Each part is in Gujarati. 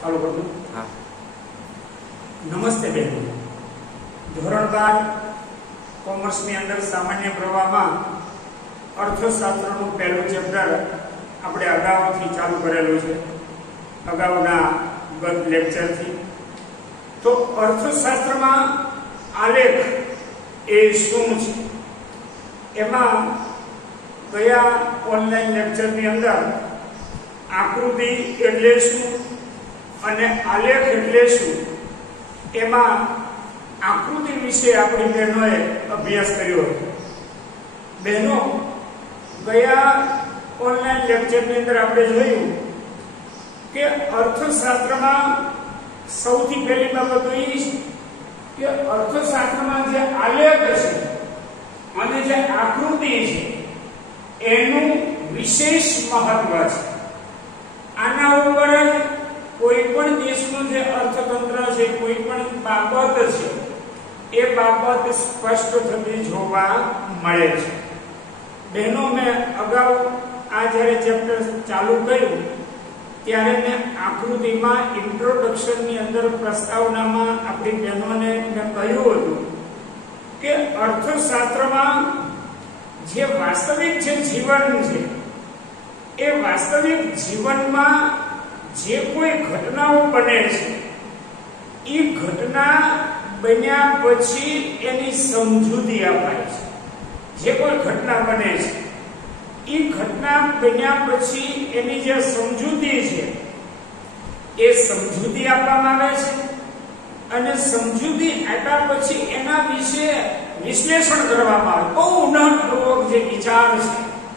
ચાલુ કરું. હા. નમસ્તે બહેનો. ધોરણ 12 કોમર્સની અંદર સામાન્ય પ્રવાહમાં અર્થશાસ્ત્રનું પહેલું ચેપ્ટર આપણે અગાઉથી ચાલુ કરેલું છે, અગાઉના ગત લેક્ચરથી. તો અર્થશાસ્ત્રમાં આલેખ એ શું છે, એમાં ગયા ઓનલાઈન લેક્ચરની અંદર આકૃતિ એટલે શું અને આલેખ એટલે શું, એમાં આકૃતિ વિશે આપણી બહેનોએ અભ્યાસ કર્યો હતો. બહેનો, ગયા ઓનલાઈન લેક્ચરની અંદર આપણે જોયું કે અર્થશાસ્ત્રમાં સૌથી પહેલી બાબત એ છે કે અર્થશાસ્ત્રમાં જે આલેખ છે અને જે આકૃતિ છે એનું વિશેષ મહત્વ છે. આના ઉપર કોઈ પણ દેશનું જે અર્થતંત્ર છે, કોઈ પણ બાબત છે, એ બાબત સ્પષ્ટ થતી જોવા મળે છે. બહેનો, મેં અગાઉ આ જ્યારે ચેપ્ટર ચાલુ કર્યું ત્યારે મેં આકૃતિમાં ઇન્ટ્રોડક્શનની અંદર પ્રસ્તાવનામાં આપણી બહેનોને મેં કહ્યું હતું કે અર્થશાસ્ત્રમાં જે વાસ્તવિક જે જીવન છે, એ વાસ્તવિક જીવનમાં જે કોઈ ઘટનાઓ બને છે, એ ઘટના બન્યા પછી એની સમજૂતી અપાય છે. જે કોઈ ઘટના બને છે, એ ઘટના બન્યા પછી એની જે સમજૂતી છે, એ સમજૂતી આપવામાં આવે છે અને સમજૂતી આપ્યા પછી એના વિશે વિશ્લેષણ કરવામાં આવે. બહુ ઊંડાણપૂર્વક જે વિચાર છે,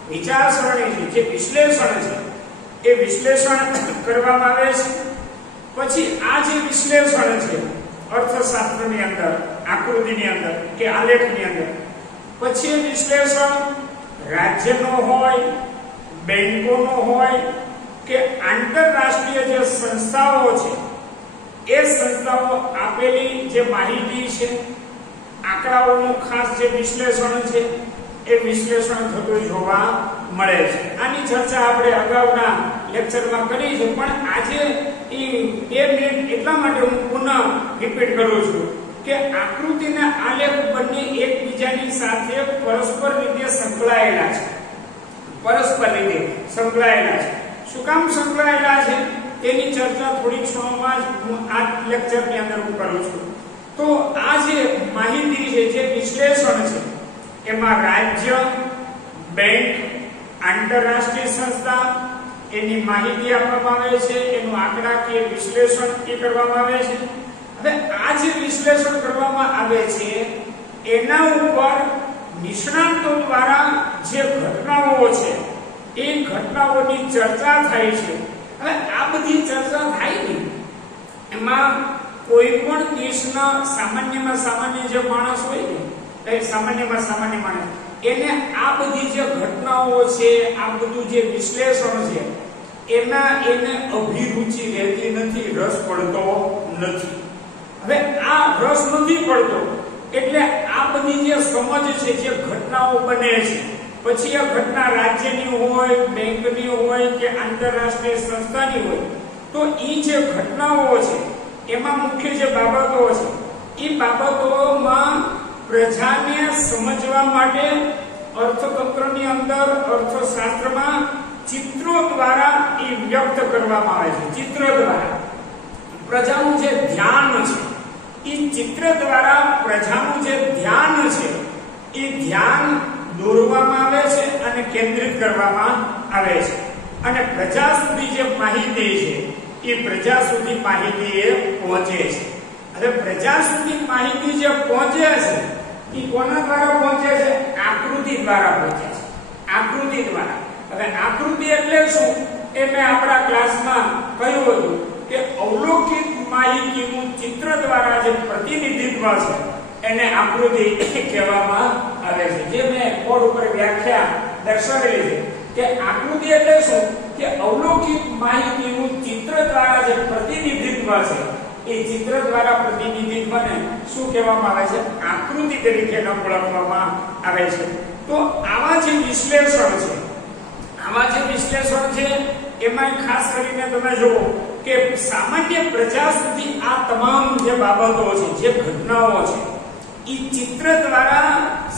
વિચારસરણી છે, જે વિશ્લેષણ છે, એ વિશ્લેષણ કરવામાં આવે છે. પછી આ જે વિશ્લેષણ છે અર્થશાસ્ત્રની અંદર, આકૃતિની અંદર કે આલેખની અંદર, પછી એ વિશ્લેષણ રાજ્યનો હોય, બેંકોનો હોય કે આંતરરાષ્ટ્રીય જે સંસ્થાઓ છે, એ સંસ્થાઓ આપેલી જે માહિતી છે, આંકડાઓનું ખાસ જે વિશ્લેષણ છે, એ વિશ્લેષણ થતું જોવા મળે છે. આની ચર્ચા આપણે અગાઉના લેક્ચરમાં કરી છે, પણ આજે એ 2 મિનિટ એટલા માટે હું પુનઃ રિપીટ કરું છું કે આકૃતિ અને આલેખ બંને એકબીજાની સાથે પરસ્પર રીતે સંકળાયેલા છે. પરસ્પર રીતે સંકળાયેલા છે. શું કામ સંકળાયેલા છે તેની ચર્ચા થોડી ક્ષણોમાં જ હું આ લેક્ચરની અંદર હું કરું છું. તો આ જે માહિતી છે, જે વિશ્લેષણ છે, એમાં રાજ્ય, બેંક, આંતરરાષ્ટ્રીય સંસ્થા, એની માહિતી આપવામાં આવે છે, એનું આંકડાકીય વિશ્લેષણ એ કરવામાં આવે છે. હવે આ જે વિશ્લેષણ કરવામાં આવે છે એના ઉપર નિષ્ણાતો દ્વારા જે ઘટનાઓ છે, એ ઘટનાઓની ચર્ચા થાય છે. હવે આ બધી ચર્ચા થાય ને, એમાં કોઈ પણ દેશના સામાન્યમાં સામાન્ય જે માણસ હોય ને, સામાન્યમાં સામાન્ય માણસ, એને આ બધી જે ઘટનાઓ છે, આ બધું જે વિશ્લેષણ છે, એમાં એને અભિરુચિ રહેતી નથી, રસ પડતો નથી. હવે આ રસ નથી પડતો એટલે આ બધી જે સમજ છે, જે ઘટનાઓ બને છે, પછી આ ઘટના રાજ્યની હોય, બેંકની હોય કે આંતરરાષ્ટ્રીય સંસ્થાની હોય, તો એ જે ઘટનાઓ છે એમાં મુખ્ય જે બાબતો છે, એ બાબતોમાં પ્રજાને સમજવા માટે અર્થતંત્રની અંદર, અર્થશાસ્ત્રમાં ચિત્રો દ્વારા એ વ્યક્ત કરવામાં આવે છે. ચિત્ર દ્વારા પ્રજાનું જે ધ્યાન છે, એ ચિત્ર દ્વારા પ્રજાનું જે ધ્યાન છે, એ ધ્યાન દોરવામાં આવે છે અને કેન્દ્રિત કરવામાં આવે છે. અને પ્રજા સુધી જે માહિતી છે, એ પ્રજા સુધી માહિતી એ પહોંચે છે. હવે પ્રજા સુધી માહિતી જે પહોંચે છે, એ કોના દ્વારા પહોંચે છે? આકૃતિ દ્વારા પહોંચે છે. આકૃતિ દ્વારા. હવે આકૃતિ એટલે શું એ મેં આપણા ક્લાસમાં કહ્યું હતું કે અવલોકિત માહિતીનું ચિત્ર દ્વારા જે પ્રતિનિધિત્વ છે, એને આકૃતિ કહેવામાં આવે છે. જે મેં બોર્ડ ઉપર વ્યાખ્યા દર્શાવેલી છે કે આકૃતિ એટલે શું કે અવલોકિત માહિતીનું ચિત્ર દ્વારા જે પ્રતિનિધિત્વ છે, એ ચિત્ર દ્વારા પ્રતિનિધિત્વને શું કહેવામાં આવે છે? આકૃતિ તરીકે ઓળખવામાં આવે છે. તો આવા જે વિશ્લેષણ છે, એમાં ખાસ કરીને તમે જુઓ કે સામાન્ય પ્રજા સુધી આ તમામ જે બાબતો છે, જે ઘટનાઓ છે, એ ચિત્ર દ્વારા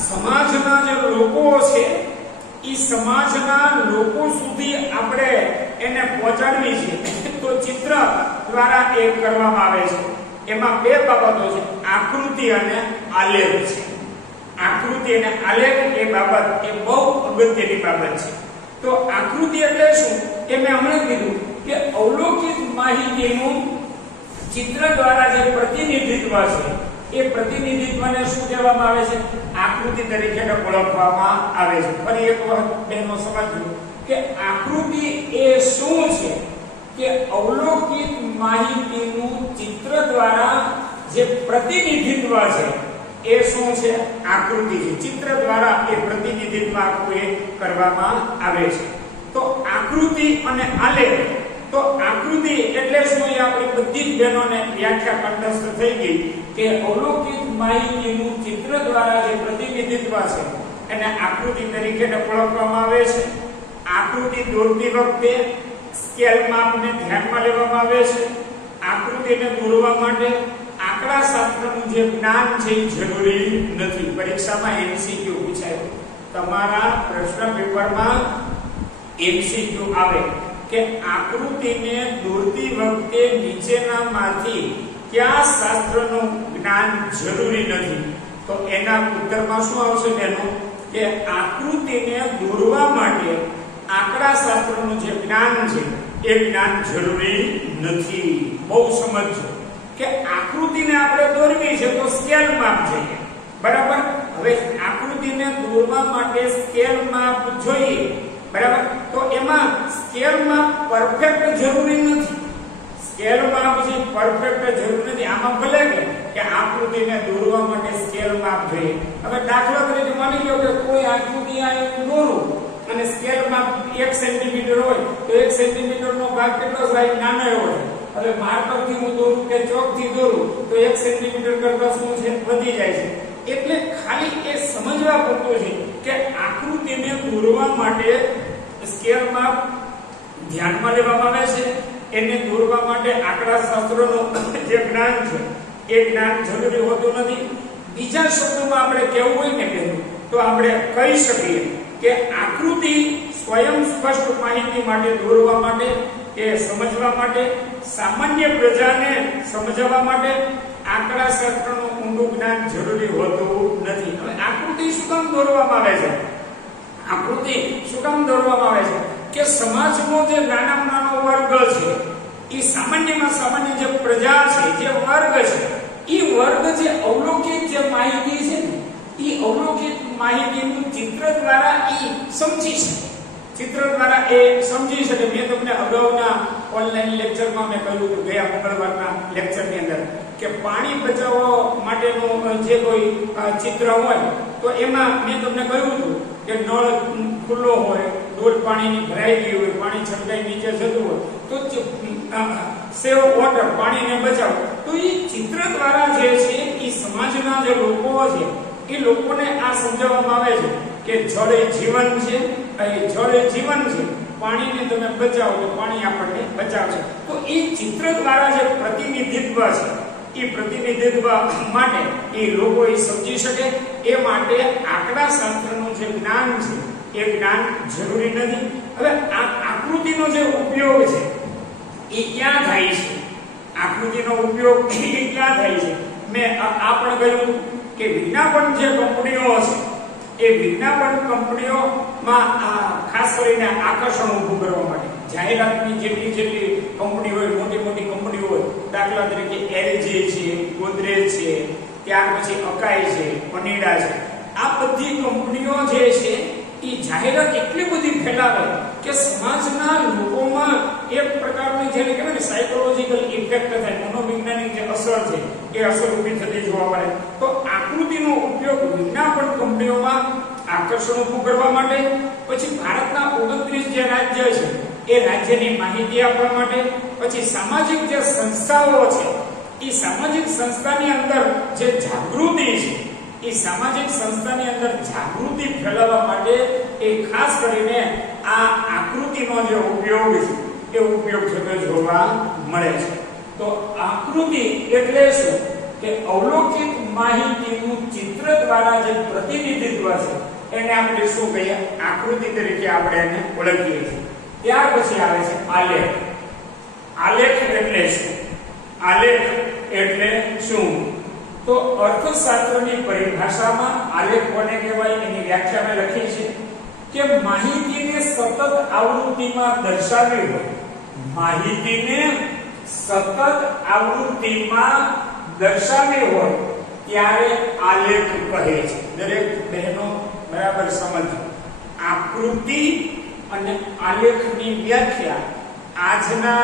સમાજના જે લોકો છે, એ સમાજના લોકો સુધી આપણે એને પહોંચાડવી છે, તો ચિત્ર દ્વારા એ કરવામાં આવે છે. એમાં બે બાબતો છે, આકૃતિ અને આલેખ છે. આકૃતિ અને આલેખ એ બાબત એ બહુ અગત્યની બાબત છે. તો આકૃતિ એટલે શું એ મેં હમણાં કીધું કે અવલોકિત માહિતીનું ચિત્ર દ્વારા જે પ્રતિનિધિત્વ છે, એ પ્રતિનિધિત્વને શું કહેવામાં આવે છે? આકૃતિ તરીકે ઓળખવામાં આવે છે. ફરી એક વખત બેનો સમજજો કે આકૃતિ એ શું છે કે અવલોકિત માહિતીનું ચિત્ર દ્વારા જે પ્રતિનિધિત્વ છે, એ શું છે? આકૃતિ છે. ચિત્ર દ્વારા એ પ્રતિનિધિત્વ આખું એ કરવામાં આવે છે. તો આકૃતિ અને આલેખ. તો આકૃતિ એટલે શું? એ આપણી બધી જ બહેનોને વ્યાખ્યા કંઠસ્થ થઈ ગઈ કે અવલોકિત માહિતીનું ચિત્ર દ્વારા જે પ્રતિનિધિત્વ છે એને આકૃતિ તરીકે ઓળખવામાં આવે છે. આકૃતિ દોરતી વખતે સ્કેલ માપને ધ્યાનમાં લેવામાં આવે છે. આકૃતિને દોરવા માટે આંકડા શાસ્ત્રનું જે જ્ઞાન છે એ જરૂરી નથી. પરીક્ષામાં એમસીક્યુ પૂછાય, તમારા પ્રશ્ન પેપરમાં એમસીક્યુ આવે કે આકૃતિને દોરતી વખતે નીચેનામાંથી કયા શાસ્ત્રનું જ્ઞાન જરૂરી નથી? તો એના ઉત્તરમાં શું આવશે તેનું કે આકૃતિને દોરવા માટે આંકડા શાસ્ત્રનું જે જ્ઞાન છે એ જ્ઞાન જરૂરી નથી. બહુ સમજજો કે આકૃતિને આપણે દોરવી છે તો સ્કેલ માપ જોઈએ, બરાબર? હવે આકૃતિને દોરવા માટે સ્કેલ માપ જોઈએ, બરાબર? તો એમાં સ્કેલ માપ પરફેક્ટ જરૂરી નથી. સ્કેલ માપ છે પરફેક્ટ જરૂરી નથી. આમાં ભલે કે આકૃતિને દોરવા માટે સ્કેલ માપ જોઈએ. હવે દાખલા તરીકે માની લો કે કોઈ આકૃતિ આ દોરું અને સ્કેલ માપ 1 સેન્ટીમીટર હોય તો 1 સેન્ટીમીટરનો ભાગ કેટલો થાય? નાનો હોય. હવે માર્કરથી હું દોરું કે ચોકથી દોરું તો 1 સેન્ટીમીટર કરતા શું છે? વધી જાય છે. એટલે ખાલી એ સમજવા પડતું છે કે આકૃતિને દોરવા માટે સ્કેલ માપ ધ્યાનમાં લેવામાં આવે છે. એને દોરવા માટે આંકડા શાસ્ત્રનું જે જ્ઞાન છે એ જ્ઞાન જરૂરી હોતું નથી. બીજા શબ્દોમાં આપણે કહેવું હોય ને તો આપણે કહી શકીએ કે આકૃતિ સ્વયં સ્પષ્ટ માહિતી માટે દોરવા માટે કે સમજવા માટે, સામાન્ય પ્રજાને સમજાવવા માટે આંકડા શાસ્ત્રનું ઊંડું જ્ઞાન જરૂરી હોતું નથી. હવે આકૃતિ શું કામ દોરવામાં આવે છે? આકૃતિ શું કામ દોરવામાં આવે છે કે સમાજનો જે નાનામાં નાનો વર્ગ છે, એ સામાન્યમાં સામાન્ય જે પ્રજા છે, જે વર્ગ છે, એ વર્ગ જે અવલોકિત જે માહિતી છે ને, એ અવલોકિત માહિતીનું ચિત્ર દ્વારા એ સમજી શકે. ચિત્ર દ્વારા એ સમજી શકે. મેં તમને અગાઉના ઓનલાઈન લેક્ચરમાં મેં કહ્યું હતું, ગયા મંગળવારના લેક્ચરની અંદર, કે પાણી બચાવવા માટેનું જે કોઈ ચિત્ર હોય તો એમાં મેં તમને કહ્યું હતું કે નળ ખુલ્લો હોય, ડોલ પાણીની ભરાઈ ગઈ હોય, પાણી છલકાઈ નીચે જતું હોય તો સેવ વોટર, પાણીને બચાવો. તો એ ચિત્ર દ્વારા જે છે એ સમાજના જે લોકો છે એ લોકોને આ સમજાવવામાં આવે છે કે જળ એ જીવન છે, જળ એ જીવન છે, પાણીને તમે બચાવો તો પાણી આપણને બચાવશે. તો એ ચિત્ર દ્વારા જે પ્રતિનિધિત્વ છે એ પ્રતિનિધિત્વ માટે એ લોકો એ સમજી શકે એ માટે આંકડા શાસ્ત્રનું જે જ્ઞાન છે એ જ્ઞાન જરૂરી નથી. હવે આ આકૃતિનો જે ઉપયોગ છે એ ક્યાં થાય છે? આકૃતિનો ઉપયોગ ક્યાં થાય છે? મેં આ પણ કહ્યું કે વિજ્ઞાપન જે કંપનીઓ છે એ વિજ્ઞાપન કંપનીઓમાં ખાસ કરીને આકર્ષણ ઊભું કરવા માટે જાહેરાતની જેટલી કંપની હોય, મોટી મોટી કંપનીઓ હોય, દાખલા તરીકે એલજી છે, ગોદરેજ છે, ત્યાર પછી અકાઈ છે, ઓનિડા છે, આ બધી કંપનીઓ જે છે એ જાહેરાત એટલી બધી ફેલાવે કે સમાજના લોકોમાં એક પ્રકારની જેને કહેવાય ને સાયકોલોજીકલ ઇફેક્ટ થાય, મનોવૈજ્ઞાનિક જે અસર છે એ અસર ઊભી થતી જોવા મળે. તો આકૃતિનો ઉપયોગ વિજ્ઞાપન કંપનીઓમાં આકર્ષણ ઊભું કરવા માટે, પછી ભારતના 29 જે રાજ્ય છે એ રાજ્યની માહિતી આપવા માટે, પછી સામાજિક જે સંસ્થાઓ છે એ સામાજિક સંસ્થાની અંદર જે જાગૃતિ છે એ સામાજિક સંસ્થાની અંદર જાગૃતિ ફેલાવવા માટે એ ખાસ કરીને આ આકૃતિનો જે ઉપયોગ છે એ ઉપયોગ થતો જોવા મળે છે। તો આકૃતિ એટલે શું કે અવલોકિત માહિતીનું ચિત્ર દ્વારા જે પ્રતિનિધિત્વ છે એને આપણે શું કહીએ, આકૃતિ તરીકે આપણે એને ઓળખીએ છીએ। ત્યાર પછી આવે છે આલેખ। આલેખ એટલે શું? આલેખ એટલે શું? તો અર્થશાસ્ત્રની પરિભાષામાં આલેખ કોને કહેવાય એની વ્યાખ્યા મેં લખી છે કે માહિતીને સતત આવૃત્તિમાં દર્શાવવી હોય, માહિતીને સતત આવૃત્તિમાં દર્શાવવી હોય ત્યારે આલેખ કહે છે। દરેક બહેનો બરાબર સમજો। આકૃતિ અને આલેખની વ્યાખ્યા આજના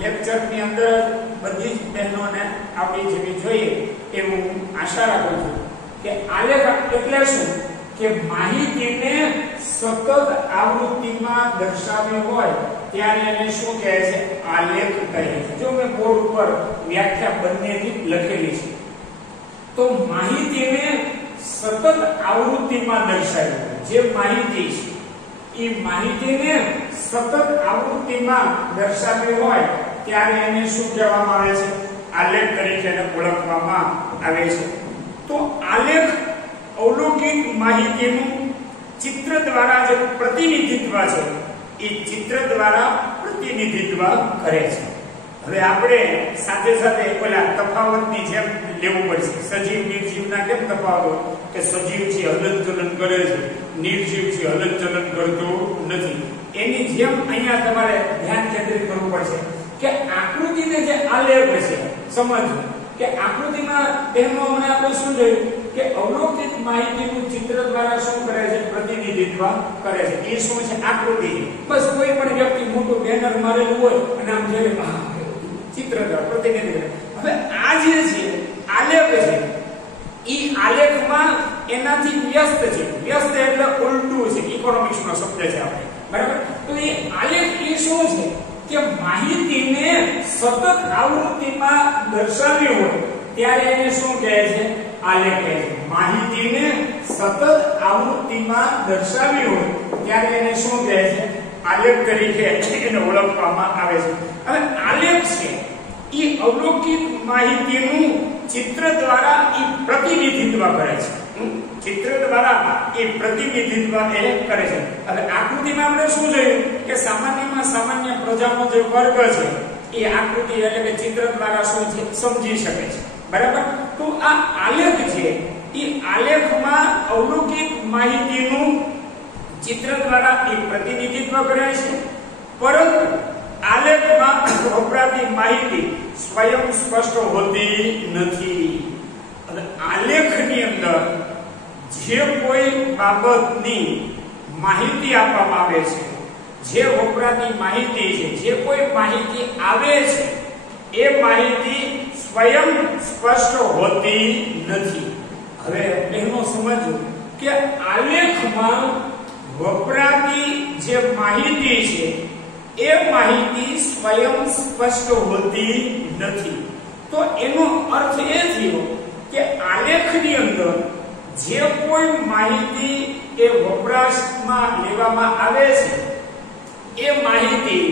લેક્ચરની અંદર બધી જ બહેનોને આવડી જવી જોઈએ એવું આશા રાખું છું કે આલેખ એટલે શું કે માહિતીને સતત આવૃત્તિમાં દર્શાવવી હોય ત્યારે એને શું કહે છે? આલેખ કહે છે। જો મેં બોર્ડ ઉપર વ્યાખ્યા બંનેથી લખેલી છે। તો માહિતીને સતત આવૃત્તિમાં દર્શાવવી, જે માહિતી છે એ માહિતીને સતત આવૃત્તિમાં દર્શાવવી હોય ત્યારે એને શું કહેવામાં આવે છે? આલેખ તરીકે ઓળખવામાં આવે છે। તો આલેખ અવલોકિત માહિતીનું ચિત્ર દ્વારા જે પ્રતિનિધિત્વ છે એ ચિત્ર દ્વારા પ્રતિનિધિત્વ કરે છે। હવે આપણે સાથે સાથે પેલા તફાવતની જેમ લેવું પડશે। સજીવ નિર્જીવના કેમ તફાવત કે સજીવ છે હલનચલન કરે છે, નિર્જીવ છે હલનચલન કરતો નથી, એની જેમ અહીંયા તમારે ધ્યાન કેન્દ્રિત કરવું પડશે કે આકૃતિને જે આલેખ છે સમજો કે આકૃતિમાં બહેનો મને આપણે શું જોયું કે અવલોકિત માહિતીનું ચિત્ર દ્વારા શું કરે છે? પ્રતિનિધિત્વ કરે છે। એ શું છે? આકૃતિ। બસ કોઈ પણ વ્યક્તિ મોટું બેનર મારેલું હોય અને આમ જોઈએ ચિત્ર દ્વારા પ્રતિનિધિત્વ। હવે આ જે છે આલેખ છે એ આલેખમાં એનાથી વ્યસ્ત છે, વ્યસ્ત એટલે ઉલટું છે, ઇકોનોમિક્સનો શબ્દ છે આપણે, બરાબર? તો એ આલેખ એ શું છે કે માહિતીને સતત આવૃત્તિમાં દર્શાવવી હોય ત્યારે એને શું કહે છે? આલેખ કહે છે। માહિતીને સતત આવૃત્તિમાં દર્શાવવી હોય ત્યારે એને શું કહે છે? આલેખ તરીકે એને ઓળખવામાં આવે છે। હવે આલેખ છે એ અવલોકિત માહિતીનું ચિત્ર દ્વારા એ પ્રતિનિધિત્વ કરે છે। ચિત્ર દ્વારા એ પ્રતિનિધિત્વ એ કરે છે। હવે આકૃતિમાં આપણે શું જોયું કે સામાન્યમાં સામાન્ય પ્રજાનો જે વર્ગ છે એ આકૃતિ એટલે કે ચિત્ર દ્વારા શું છે? સમજી શકે છે, બરાબર? તો આ આલેખ છે એ આલેખમાં અવલોકિત માહિતીનું ચિત્ર દ્વારા એ પ્રતિનિધિત્વ કરે છે, પરંતુ આલેખમાં વપરાતી માહિતી સ્વયં સ્પષ્ટ હોતી નથી। અને આલેખની અંદર જે કોઈ બાબતની માહિતી આપવામાં આવે છે, જે વપરાતી માહિતી છે, જે કોઈ માહિતી આવે છે એ માહિતી સ્વયં સ્પષ્ટ હોતી નથી। હવે એનો સમજો કે આલેખમાં વપરાતી જે માહિતી છે એ માહિતી સ્વયં સ્પષ્ટ હોતી નથી। તો એનો અર્થ એ થયો કે આલેખની અંદર જે કોઈ માહિતી એ વપરાશમાં લેવામાં આવે છે એ માહિતી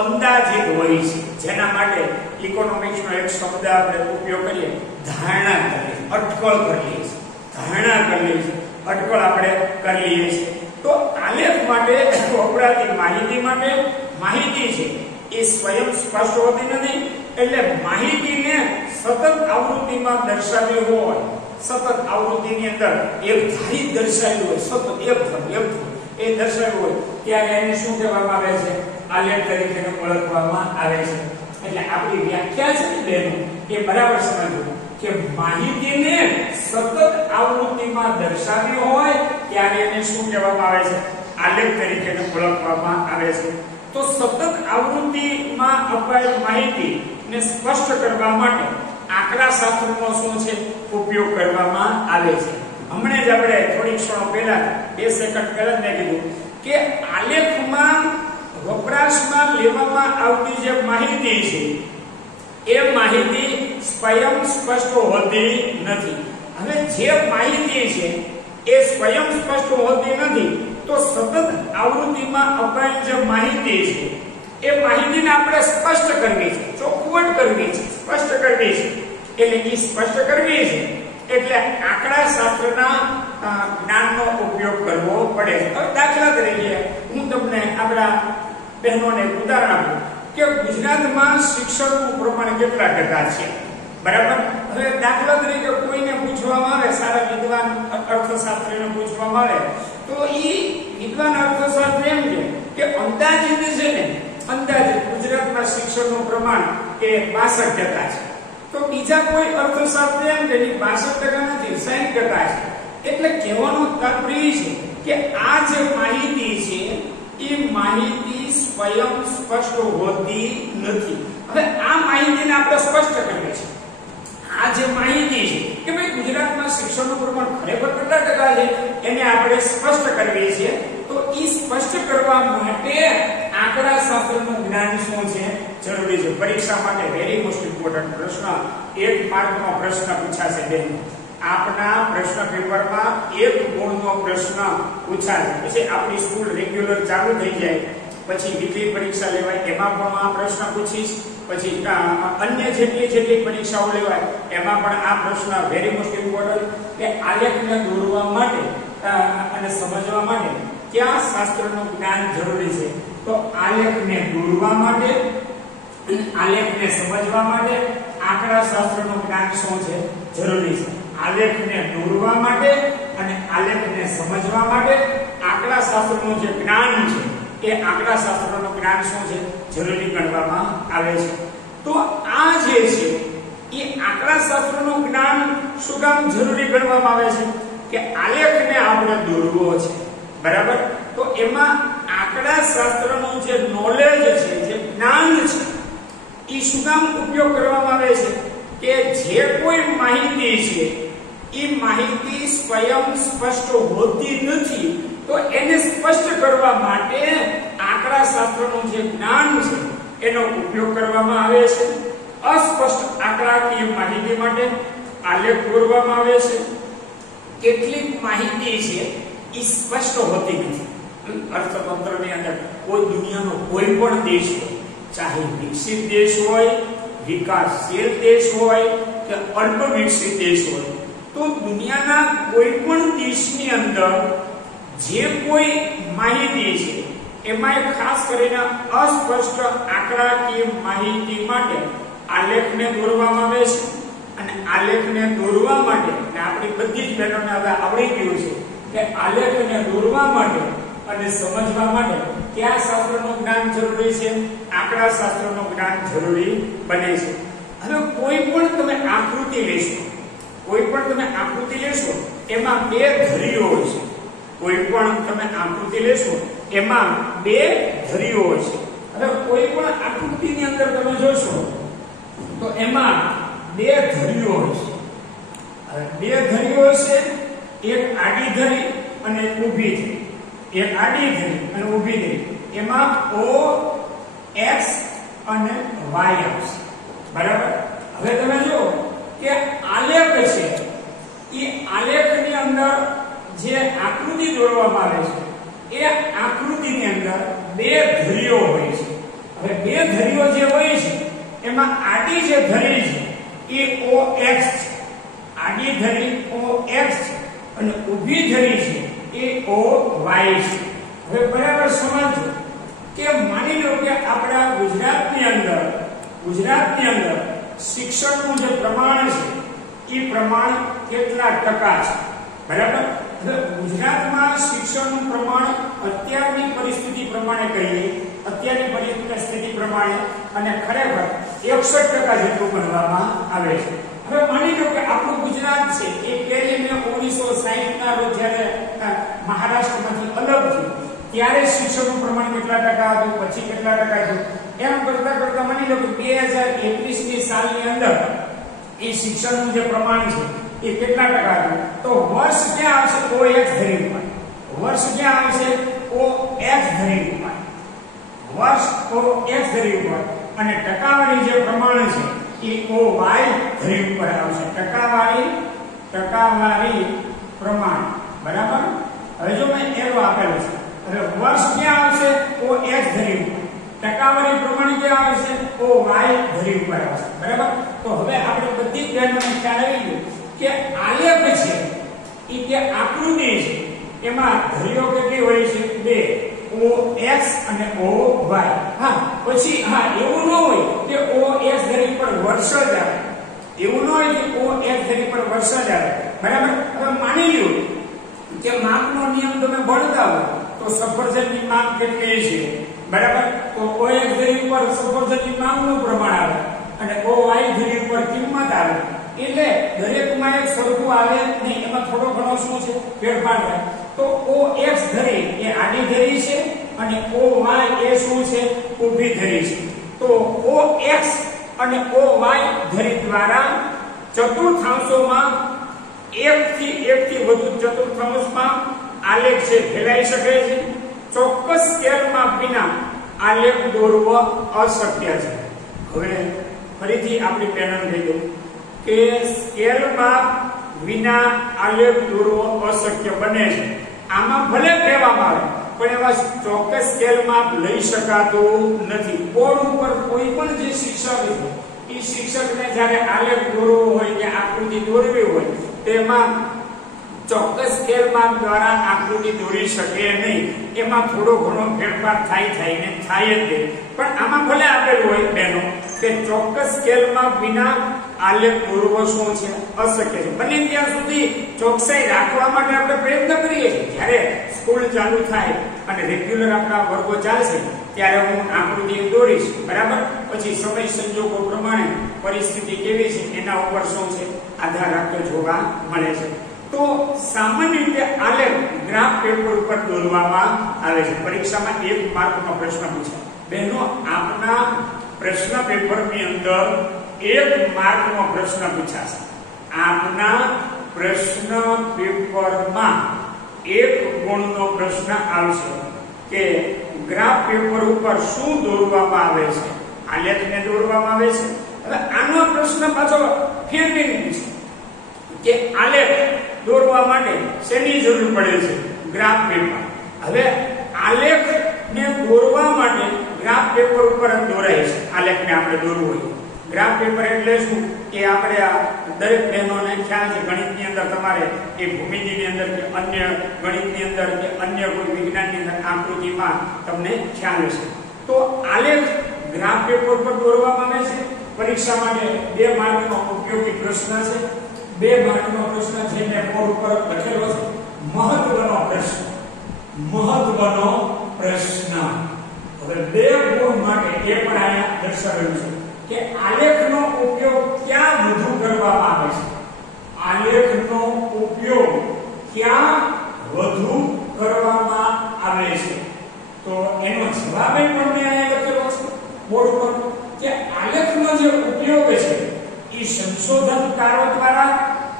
અંદાજિત હોય છે, જેના માટે ઇકોનોમિક્સનો એક શબ્દ આપણે ઉપયોગ કરીએ, ધારણા કરીએ, અટકળ કરીએ છીએ, ધારણા કરીએ છીએ, અટકળ આપણે કરી લઈએ છીએ। તો આલેખ માટે વપરાતી માહિતી માટે માહિતી છે એ સ્વયં સ્પષ્ટ હોતી નથી, એટલે માહિતીને સતત આવૃત્તિમાં દર્શાવવી હોય, સતત આવૃત્તિની અંદર એક ધારી દર્શાવ્યું હોય, સતત એક એ દર્શાવ્યું હોય ત્યારે એને શું કહેવામાં આવે છે? આલેખ તરીકે ઓળખવામાં આવે છે। એટલે આપણી વ્યાખ્યા છે ને બેનો એ બરાબર સમજો કે માહિતીને સતત આવૃત્તિમાં દર્શાવવી હોય ત્યારે એને શું કહેવામાં આવે છે? આલેખ તરીકે ઓળખવામાં આવે છે। તો સતત આવૃત્તિમાં અપાયેલ માહિતીને સ્પષ્ટ કરવા માટે આંકડાશાસ્ત્રનો શું છે? ઉપયોગ કરવામાં આવે છે। હમણાં જ આપણે થોડી ક્ષણો પહેલા 2 સેકન્ડ પહેલા મેં કીધું કે આલેખમાં વપરાશમાં લેવામાં આવતી જે માહિતી છે એ માહિતી સ્વયં સ્પષ્ટ હોતી નથી। હવે જે માહિતી છે એ સ્વયં સ્પષ્ટ હોતી નથી તો સતત આવૃત્તિમાં અપાયેલ જે માહિતી છે એ માહિતીને આપણે સ્પષ્ટ કરવી છે, ચોખ્ખું એટલે એ સ્પષ્ટ કરવી છે એટલે આંકડા શાસ્ત્રના જ્ઞાનનો ઉપયોગ કરવો પડે છે. હવે દાખલા તરીકે હું તમને આપણા બહેનોને ઉદાહરણ આપું કે ગુજરાતમાં શિક્ષણનું પ્રમાણ કેટલા ટકા છે, બરાબર. હવે દાખલા તરીકે કોઈને પૂછવામાં આવે, સારા વિદ્વાન અર્થશાસ્ત્રીને પૂછવામાં આવે તો એ વિદ્વાન અર્થશાસ્ત્રી એમ કે અંદાજિત છે ને, અંદાજિત ગુજરાતમાં શિક્ષણનું પ્રમાણ એ 62% છે. તો બીજા કોઈ અર્થશાસ્ત્રી એમ કે 62% નથી, 60% છે. એટલે કહેવાનો તાત્પર્ય છે કે આ જે માહિતી છે એ માહિતી સ્વયં સ્પષ્ટ હોતી નથી. હવે આ માહિતીને આપણે સ્પષ્ટ કરવી છે. આ જે માહિતી છે કે ભાઈ ગુજરાતમાં શિક્ષણનું પ્રમાણ ખરેખર કેટલા ટકા છે એને આપણે સ્પષ્ટ કરવી છે. તો એ સ્પષ્ટ કરવા માટે આંકડા શાસ્ત્રનું જ્ઞાન શું છે જરૂરી છે. પરીક્ષા માટે વેરી મોસ્ટ ઇમ્પોર્ટન્ટ પ્રશ્ન, 1 માર્કનો પ્રશ્ન પૂછાશે બેન. આપના પ્રશ્ન પેપરમાં 1 ગુણનો પ્રશ્ન પૂછાશે. પછી આપણી સ્કૂલ રેગ્યુલર ચાલુ થઈ જાય પછી વીકલી પરીક્ષા લેવાય એમાં પણ આ પ્રશ્ન પૂછીશ. પછી અન્ય જેટલી પરીક્ષાઓ લેવાય એમાં પણ આ પ્રશ્ન વેરી મોસ્ટ ઇમ્પોર્ટન્ટ કે આલેખને દોરવા માટે અને સમજવા માટે કયા શાસ્ત્રનું જ્ઞાન જરૂરી છે. તો આલેખને દોરવા માટે અને આલેખને સમજવા માટે આંકડા શાસ્ત્રનું જ્ઞાન શું છે જરૂરી છે. આલેખને દોરવા માટે અને આલેખને સમજવા માટે આંકડા શાસ્ત્રનું જે જ્ઞાન છે એ આંકડા શાસ્ત્રનું જ્ઞાન શું છે જરૂરી ગણવામાં આવે છે. તો આ જે છે એ આંકડા શાસ્ત્રનું જ્ઞાન શું કામ જરૂરી ગણવામાં આવે છે કે આલેખને આપણે દોરવો છે, બરાબર. તો એમાં આંકડા શાસ્ત્રનું જે નોલેજ છે, જે જ્ઞાન છે એ શું કામ ઉપયોગ કરવામાં આવે છે કે જે કોઈ માહિતી છે એ માહિતી સ્વયં સ્પષ્ટ હોતી નથી. તો એને સ્પષ્ટ કરવા માટે આંકડા શાસ્ત્રનું જે જ્ઞાન છે એનો ઉપયોગ કરવામાં આવે છે. અસ્પષ્ટ આંકડાકીય માહિતી માટે આલેખ દોરવામાં આવે છે. કેટલીક માહિતી છે એ સ્પષ્ટ હોતી નથી. અર્થતંત્રની અંદર કોઈ દુનિયાનો કોઈ પણ દેશ હોય, ચાહે વિકસિત દેશ હોય, વિકાસશીલ દેશ હોય કે અલ્પ વિકસિત દેશ હોય, તો દુનિયાના કોઈ પણ દેશની અંદર જે કોઈ માહિતી છે એમાં ખાસ કરીને અસ્પષ્ટ આંકડાકીય માહિતી માટે આલેખને દોરવામાં આવે છે. અને આલેખને દોરવા માટે આપણી બધી જ બહેનોને હવે આવડી ગયું છે કે આલેખને દોરવા માટે અને સમજવા માટે કયા શાસ્ત્રનું જ્ઞાન જરૂરી છે, આંકડા શાસ્ત્રનું જ્ઞાન જરૂરી બને છે. હવે કોઈ પણ તમે આકૃતિ લેશો, કોઈ પણ તમે આકૃતિ લેશો એમાં 2 ધરીઓ છે. કોઈ પણ તમે આકૃતિ લેશો એમાં 2 ધરીઓ છે. હવે કોઈ પણ આકૃતિની અંદર તમે જોશો તો એમાં 2 ધરીઓ છે. હવે 2 ધરીઓ છે, એક આડી ધરી અને એક ઊભી ધરી. એક આડી ધરી અને ઊભી ધરી, એમાં O X અને Y આવશે, બરાબર. હવે તમે જો કે આલેખ છે એ આલેખની અંદર જે આકૃતિ દોરવામાં આવે છે એ આકૃતિની અંદર 2 ધરીઓ હોય છે. હવે 2 ધરીઓ જે હોય છે એમાં આડી જે ધરી છે એ OX છે, આડી ધરી OX છે અને ઊભી ધરી છે એ OY છે. હવે બરાબર સમજો કે માની લો કે આપણા ગુજરાતની અંદર શિક્ષણનું જે પ્રમાણ છે એ પ્રમાણ કેટલા ટકા છે, બરાબર. ગુજરાતમાં શિક્ષણનું પ્રમાણ અત્યારની પરિસ્થિતિ પ્રમાણે કહીએ, અત્યારની પરિસ્થિતિ પ્રમાણે અને ખરેખર 61% જેટલું ગણવામાં આવે છે. હવે માની લો કે આપણું ગુજરાત છે એ 1 મે 1960 ના રોજ જ્યારે મહારાષ્ટ્રમાંથી અલગ થયું ત્યારે શિક્ષણનું પ્રમાણ કેટલા ટકા હતું, પછી કેટલા ટકા હતું, એમ કરતા માની લો કે 2021 ની સાલની અંદર એ શિક્ષણનું જે પ્રમાણ છે એ કેટલા ટકા હતું. તો વર્ષ ક્યાં આવશે OX ધરી ઉપર, વર્ષ ક્યાં આવશે OX ધરી ઉપર, વર્ષ OX ધરી ઉપર અને ટકાવારી જે પ્રમાણ છે એ OY ધરી ઉપર આવશે. ટકાવારી પ્રમાણ, બરાબર. હવે જો મેં એરો આપેલો છે, હવે વર્ષ ક્યાં આવશે OX ધરી ઉપર, ટકાવારી પ્રમાણ ક્યાં આવશે OY ધરી ઉપર આવશે, બરાબર. તો હવે આપણે બધી જ બહેનોને કે આકૃતિ છે એમાં ધરીઓ કેટલી હોય છે? બે, OX અને OY. હા, પછી હા એવું ન હોય કે OX ધરી પર વર્ષ જ આવે, એવું ન હોય કે OX ધરી પર વર્ષ જ આવે. બરાબર. હવે માની લો કે માપનો નિયમ તમે ભણતા હો તો સફરજનની માપ કેટલી છે? બરાબર. તો OX ધરી પર સફરજનની માપનું પ્રમાણ આવે અને OY ધરી પર કિંમત આવે. એટલે દરેકમાં એક સરખું આવે નહીં, એમાં થોડો ઘણો શું છે? ફેરફાર થાય. તો OX ધરી એ આડી ધરી છે અને OY એ શું છે? ઊભી ધરી છે. તો OX અને OY ધરી દ્વારા ચતુર્થાંશોમાં એકથી વધુ ચતુર્થાંશમાં આલેખ છે ફેલાઈ શકે છે. ચોક્કસ સ્કેલમાં વિના આલેખ દોરવો અશક્ય છે. હવે ફરીથી આપણી પેનલ કહી દઉં કે સ્કેલમાં વિના આલેખ દોરવો અશક્ય બને છે. આમાં ભલે કહેવામાં આવે પણ એવા ચોક્કસ સ્કેલમાં લઈ શકાતું નથી. બોર્ડ ઉપર કોઈ પણ જે શિક્ષક છે એ શિક્ષકને જ્યારે આલેખ દોરવો હોય કે આકૃતિ દોરવી હોય તેમાં ચોક્કસ સ્કેલમાં દ્વારા આકૃતિ દોરી શકે નહીં. એમાં થોડો ઘણો ફેરફાર થાય ને થાય જ. પણ આમાં ભલે આપેલું હોય બહેનો કે ચોક્કસ સ્કેલમાં વિના આલેખ દોરવો શું છે? અશક્ય છે. બને ત્યાં સુધી ચોકસાઈ રાખવા માટે આપણે પ્રયત્ન કરીએ છીએ. જ્યારે સ્કૂલ ચાલુ થાય અને રેગ્યુલર આપણા વર્ગો ચાલશે ત્યારે હું આકૃતિ દોરીશ. બરાબર. પછી સમય સંજોગો પ્રમાણે પરિસ્થિતિ કેવી છે એના ઉપર શું છે આધાર રાખતો જોવા મળે છે. તો સામાન્ય રીતે આલેખ ગ્રાફ પેપર ઉપર દોરવામાં આવે છે. પરીક્ષામાં 1 માર્કનો પ્રશ્ન પૂછાય. બહેનો આપના પ્રશ્ન પેપરની અંદર 1 માર્કનો પ્રશ્ન પૂછાશે. આપના પ્રશ્ન પેપરમાં 1 ગુણનો પ્રશ્ન આવશે કે ગ્રાફ પેપર ઉપર શું દોરવામાં આવે છે? આલેખને દોરવામાં આવે છે. હવે આનો પ્રશ્ન પાછો ફેરવીને પૂછે કે આલેખ દોરવા માટે શેની જરૂર પડે છે? Graph paper. હવે આલેખને દોરવા માટે ગ્રાફ પેપર ઉપર જ દોરાય છે. આલેખને આપણે દોરવું હોય ગ્રાફ પેપર એટલે શું કે આપણે દરેક બહેનોને ખ્યાલ છે ગણિતની અંદર તમારે એ ભૂમિતિની અંદર કે અન્ય ગણિતની અંદર કે અન્ય કોઈ વિજ્ઞાનની અંદર આકૃતિમાં તમને ખ્યાલ હશે. તો આલેખ ગ્રાફ પેપર પર દોરવામાં આવે છે. પરીક્ષા માટે 2 માર્કનો ઉપયોગી પ્રશ્ન છે. 2 માર્કનો પ્રશ્ન છે ને બોર્ડ ઉપર લખેલો છે મહત્વનો પ્રશ્ન. મહત્વનો પ્રશ્ન. હવે 2 ગુણ માટે એ પણ અહીંયા દર્શાવેલું છે કે આલેખનો ઉપયોગ ક્યાં વધુ કરવામાં આવે છે? આલેખનો ઉપયોગ ક્યાં વધુ કરવામાં આવે છે? તો એનો જવાબ પણ મેં અહીંયા લખેલો છે બોર્ડ ઉપર કે આલેખનો જે ઉપયોગ છે એ સંશોધનકારો દ્વારા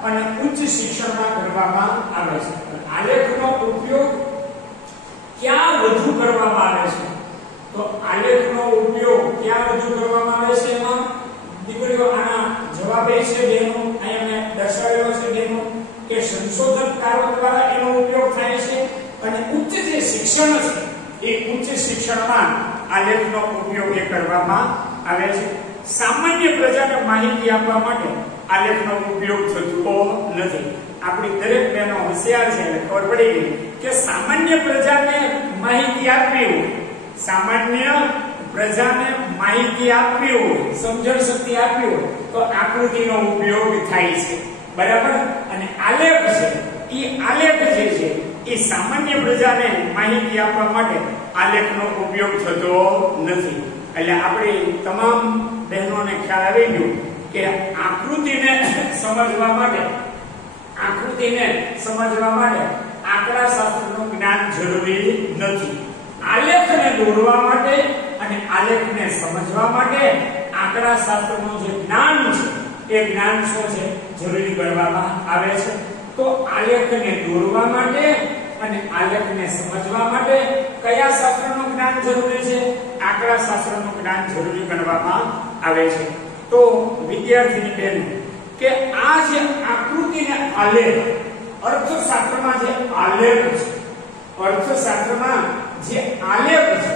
અને ઉચ્ચ શિક્ષણમાં કરવામાં આવે છે. આલેખનો ઉપયોગ ક્યાં વધુ કરવામાં આવે છે? તો આલેખનો ઉપયોગ ક્યાં વધુ કરવામાં આવે છે? એમાં દીકરીઓ આના જવાબ એ છે બેનો અહીંયા મેં દર્શાવેલો છે બેનો કે સંશોધનકારો દ્વારા એનો ઉપયોગ થાય છે અને ઉચ્ચ જે શિક્ષણ છે એ ઉચ્ચ શિક્ષણમાં આલેખનો ઉપયોગ કરવામાં આવે છે. સામાન્ય પ્રજાને માહિતી આપવા માટે આલેખનો ઉપયોગ થતો નથી. આપણી દરેક બહેનો હોશિયાર છે એટલે ખબર પડી ગઈ કે સામાન્ય પ્રજાને માહિતી આપવી હોય, સામાન્ય પ્રજાને માહિતી આપવી હોય, સમજણ શક્તિ આપવી હોય તો આકૃતિનો ઉપયોગ થાય છે. બરાબર. અને આલેખ છે એ આલેખ જે છે એ સામાન્ય પ્રજાને માહિતી આપવા માટે આલેખનો ઉપયોગ થતો નથી. એટલે આપણી તમામ બહેનોને ખ્યાલ આવી ગયો કે આકૃતિને સમજવા માટે આંકડા શાસ્ત્રનું જ્ઞાન જરૂરી નથી. આલેખને દોરવા માટે અને આલેખને સમજવા માટે આંકડા શાસ્ત્રનું જે જ્ઞાન છે એ જ્ઞાન શું છે જરૂરી ગણવામાં આવે છે. તો આલેખને દોરવા માટે અને આલેખને સમજવા માટે કયા શાસ્ત્રનું જ્ઞાન જરૂરી છે? આંકડા શાસ્ત્રનું જ્ઞાન જરૂરી ગણવામાં આવે છે. તો વિદ્યાર્થીની બહેનો કે આ જે આકૃતિને આલેખ અર્થશાસ્ત્રમાં જે આલેખ છે, અર્થશાસ્ત્રમાં જે આલેખ છે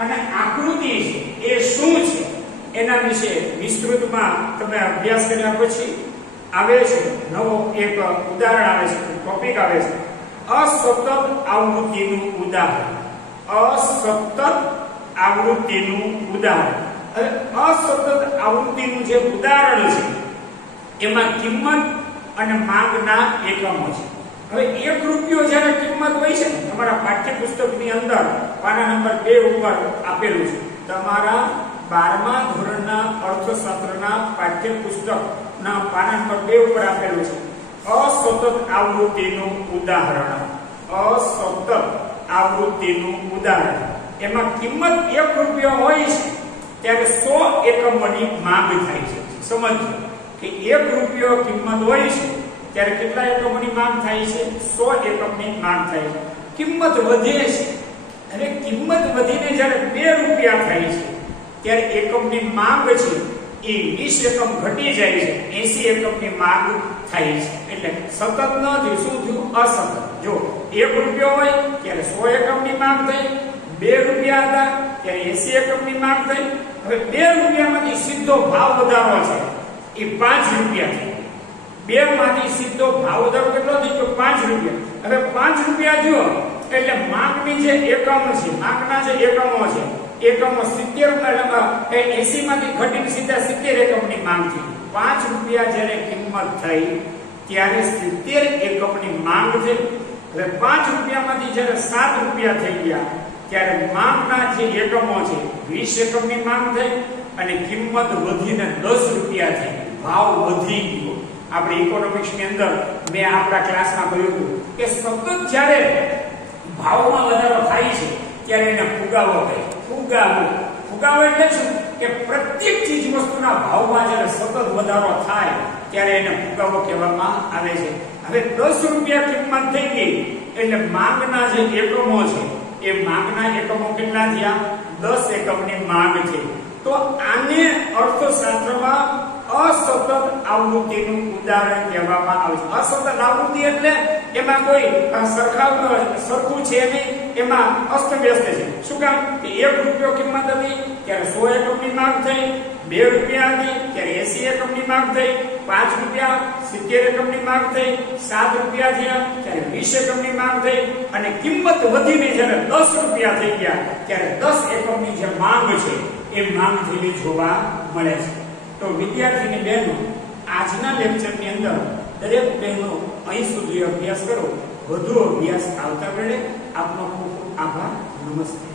અને આકૃતિ છે એ શું છે એના વિશે વિસ્તૃતમાં તમે અભ્યાસ કર્યા પછી આવે છે, નવો એક ઉદાહરણ આવે છે, ટોપિક આવે છે, અસતત આવૃત્તિનું ઉદાહરણ. અસતત આવૃત્તિનું ઉદાહરણ. હવે અસતત આવૃત્તિનું જે ઉદાહરણ છે એમાં કિંમત અને માંગના એકમો છે. હવે 1 રૂપિયો જ્યારે કિંમત હોય છે, તમારા પાઠ્યપુસ્તકની અંદર પાના નંબર 2 ઉપર આપેલું છે. તમારા 12મા ધોરણના અર્થશાસ્ત્રના પાઠ્યપુસ્તકના પાના નંબર 2 ઉપર આપેલું છે અસતત આવૃત્તિનું ઉદાહરણ. અસતત આવૃત્તિનું ઉદાહરણ. એમાં કિંમત 1 રૂપિયો હોય છે ત્યારે 100 એકમોની માંગ થાય છે. સમજો કે 1 રૂપિયો કિંમત હોય છે ત્યારે કેટલા એકમોની માંગ થાય છે? 100 એકમની માંગ થાય છે. કિંમત વધે છે અને કિંમત વધીને જ્યારે 2 રૂપિયા થાય છે ત્યારે એકમની માંગ છે એ 20 એકમ ઘટી જાય છે, 80 એકમની માંગ થાય છે. એટલે સતત ન થયું, શું થયું? અસતત. જો 1 રૂપિયો હોય ત્યારે 100 એકમની માંગ થઈ, 2 રૂપિયા હતા ત્યારે 80 એકમની માંગ થઈ. હવે 2 રૂપિયામાંથી સીધો ભાવ વધારો છે એ 5 રૂપિયા થઈ. 2 માંથી સીધો ભાવ વધારો કેટલો થયો? 5 રૂપિયા. હવે 5 રૂપિયા થયો એટલે માંગની જે એકમ છે, માંગના જે એકમો છે, એકમો 70 80 માંથી ઘટીને સીધા 70 એકમની માંગ થઈ. 5 રૂપિયા જ્યારે કિંમત થઈ ત્યારે 70 એકમની માંગ થઈ. હવે 5 રૂપિયામાંથી જ્યારે 7 રૂપિયા થઈ ગયા ત્યારે માંગના જે એકમો છે 20 એકમની માંગ થઈ અને કિંમત વધીને 10 રૂપિયા થઈ. ભાવ વધી ગયો. આપણે ઇકોનોમિક્સની અંદર મેં આપણા ક્લાસમાં કહ્યું હતું કે સતત જ્યારે ભાવમાં વધારો થાય છે ત્યારે એને ફુગાવો કહે. ફુગાવો એટલે શું? કે પ્રત્યેક ચીજ વસ્તુના ભાવમાં જ્યારે સતત વધારો થાય ત્યારે એને ફુગાવો કહેવામાં આવે છે. હવે 10 રૂપિયા કિંમત થઈ ગઈ એટલે માંગના જે એકમો છે એ માંગના એકમો કેટલા થયા? 10 એકમની માંગ છે. તો આને અર્થશાસ્ત્રમાં અસતત આવૃત્તિનું ઉદાહરણ કહેવામાં આવે છે. અસતત આવૃત્તિ એટલે એમાં કોઈ સરખું છે નહીં, એમાં અસ્તવ્યસ્ત છે. શું કામ? કે 1 રૂપિયો કિંમત હતી ત્યારે 100 એકમની માંગ થઈ, 2 રૂપિયા હતી ત્યારે 80 એકમની માંગ થઈ, 5 રૂપિયા 70 એકમની માંગ થઈ, 7 રૂપિયા થયા ત્યારે 20 એકમની માંગ થઈ અને કિંમત વધીને જ્યારે 10 રૂપિયા થઈ ગયા ત્યારે 10 એકમની જે માંગ છે એ માંગ થઈને જોવા મળે છે. તો વિદ્યાર્થીની બહેનો, આજના લેક્ચરની અંદર દરેક બહેનો અહીં સુધી અભ્યાસ કરો. વધુ અભ્યાસ આવતા વેળે આપનો ખૂબ ખૂબ આભાર. નમસ્તે.